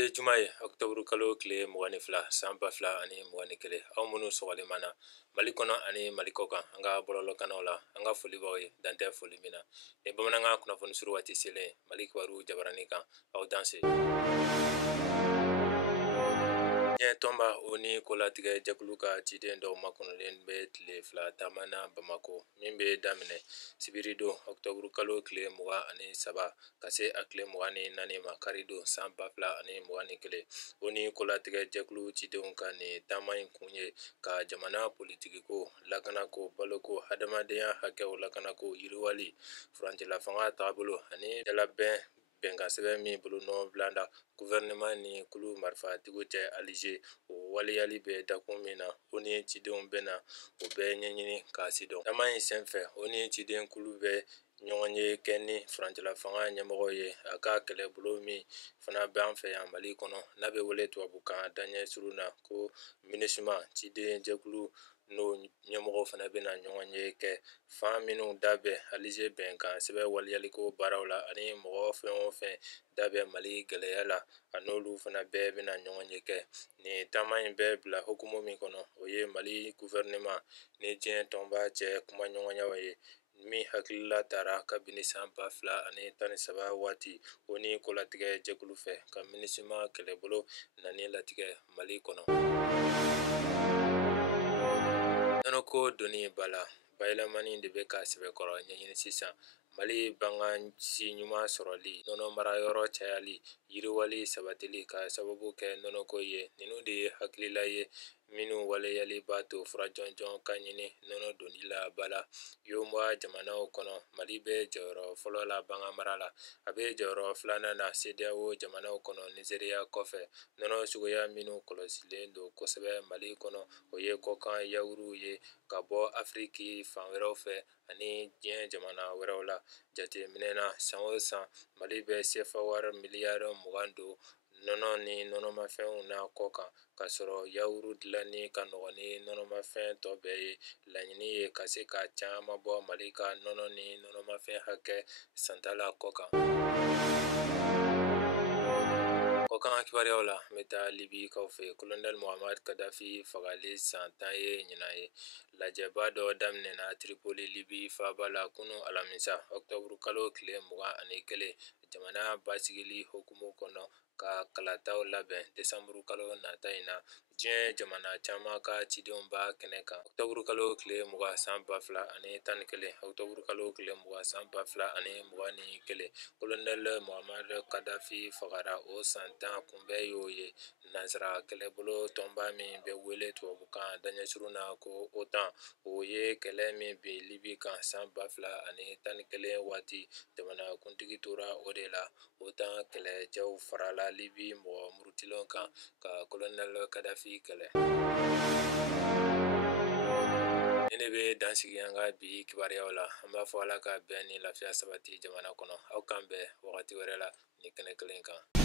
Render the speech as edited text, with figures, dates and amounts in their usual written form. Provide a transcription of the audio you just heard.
Bije Jumaye Octobre kalo kile 22 san 2021 aw minnu sɔgɔlen mana Mali kɔnɔ ani Mali kɔ kan an ka bɔlɔlɔ kanaw la an ka foli b'aw ye dantɛ foli min na ni bamanankan kunnafoni suru waati selen Mali kibaru jabarani kan aw danse Tomba o ni kolatigɛ jɛkulu ka ciden dɔw makɔnɔlen bɛ tile fila taamana Bamako min bɛ daminɛ Sibirido Octobre kalo tile 23 ka se a tile 24 ma karido san 2021 o ni kolatigɛ jɛkulu cidenw ka nin taama in kun ye ka jamana politikiko lakanako baloko hadamadenya hakɛw lakanako yiriwali furancɛla fanga taabolo ani dalabɛn bɛnkan sɛbɛn min bolo nɔ bilanda gouvernement ni kulu marifatigiw cɛ Alize o waliyali bɛ dakun min na o ni cidenw bɛna o bɛɛ ɲɛɲini k'a sidɔn taama in senfɛ o ni ciden kulu bɛ ɲɔgɔn ye kɛ ni furancɛla fanga ɲɛmɔgɔ ye a ka kɛlɛbolo min fana bɛ an fɛ yan Mali kɔnɔ n'a bɛ wele tubabukan daɲɛ surun na ko MINUSMA ciden jɛkulu n'o ɲɛmɔgɔ fana bɛna ɲɔgɔn ye kɛ fan minnu da bɛ Alize bɛnkan sɛbɛn waliyaliko baaraw la ani mɔgɔ fɛn o fɛn da bɛ Mali gɛlɛya la a n'olu fana bɛɛ bɛna ɲɔgɔn ye kɛ nin taama in bɛɛ bila hukumu min kɔnɔ o ye Mali gouvernement ni diɲɛ tɔnba cɛ kuma ɲɔgɔnyaw ye min hakilila taara kabini san 2013 waati o ni kolatigɛ jɛkulu fɛ ka MINUSMA kɛlɛbolo nani latigɛ Mali kɔnɔ nɔnɔko doni bala bayɛlɛmani de bɛ ka sɛbɛkɔrɔ ɲɛɲini sisan Mali bangansi ɲuman sɔrɔli nɔnɔ marayɔrɔ cayali yiriwali sabatili ka sababu kɛ nɔnɔko ye ninnu de ye hakilila ye minnu waleyali b'a to fura jɔnjɔn ka ɲini nɔnɔ doni la bala yonbɔ jamanaw kɔnɔ Mali bɛ jɔyɔrɔ fɔlɔ la bangan mara la a bɛ jɔyɔrɔ filanan na CEDEAO jamanaw kɔnɔ Nizeriya kɔfɛ nɔnɔ suguya minnu kɔlɔsilen don kosɛbɛ Mali kɔnɔ o ye kɔkan yawuru ye ka bɔ Afriki fan wɛrɛw fɛ ani diɲɛ jamana wɛrɛw la jateminɛ na san o san Mali bɛ CFA wari miliyari 20 don nɔnɔ ni nɔnɔmafɛnw na kɔ kan ka sɔrɔ yawuru dilanni ka nɔgɔn ni nɔnɔmafɛn tɔ bɛɛ ye laɲini ye ka se ka caman bɔ Mali ka nɔnɔ ni nɔnɔmafɛn hakɛ santala kɔ kan kɔkan kibaruyaw la n bɛ taa Libi kaw fɛ Colonel Muammar Gaddafi fagali san 10 ye ɲinan ye lajɛba dɔ daminɛna Tripoli Libi faaba la kunu alamisa Octobre kalo tile 21 jamana basigili hukumu kɔnɔ ka kalataw labɛn Décembre kalo nata in na diɲɛ jamana caman ka cidenw b'a kɛnɛ kan Octobre kalo tile 20 san 2011 Octobre kalo tile 20 san 2021 Colonel Muammar Gaddafi fagara o san 10 kunbɛn y'o ye nansara kɛlɛbolo tɔnba min bɛ wele tubabukan daɲɛ surun na ko OTAN o ye kɛlɛ min bin Libi kan san 2011 waati jamana kuntigi tora o de la OTAN kɛlɛcɛw farala Libi mɔgɔ murutilenw kan ka Colonel Gaddafi kɛlɛ ne de bɛ dansigi an ka bi kibaruyaw la an b'a fɔ Ala ka bɛn ni lafiya sabati jamana kɔnɔ aw kan bɛn wagati wɛrɛ la ni kɛnɛ kelen kan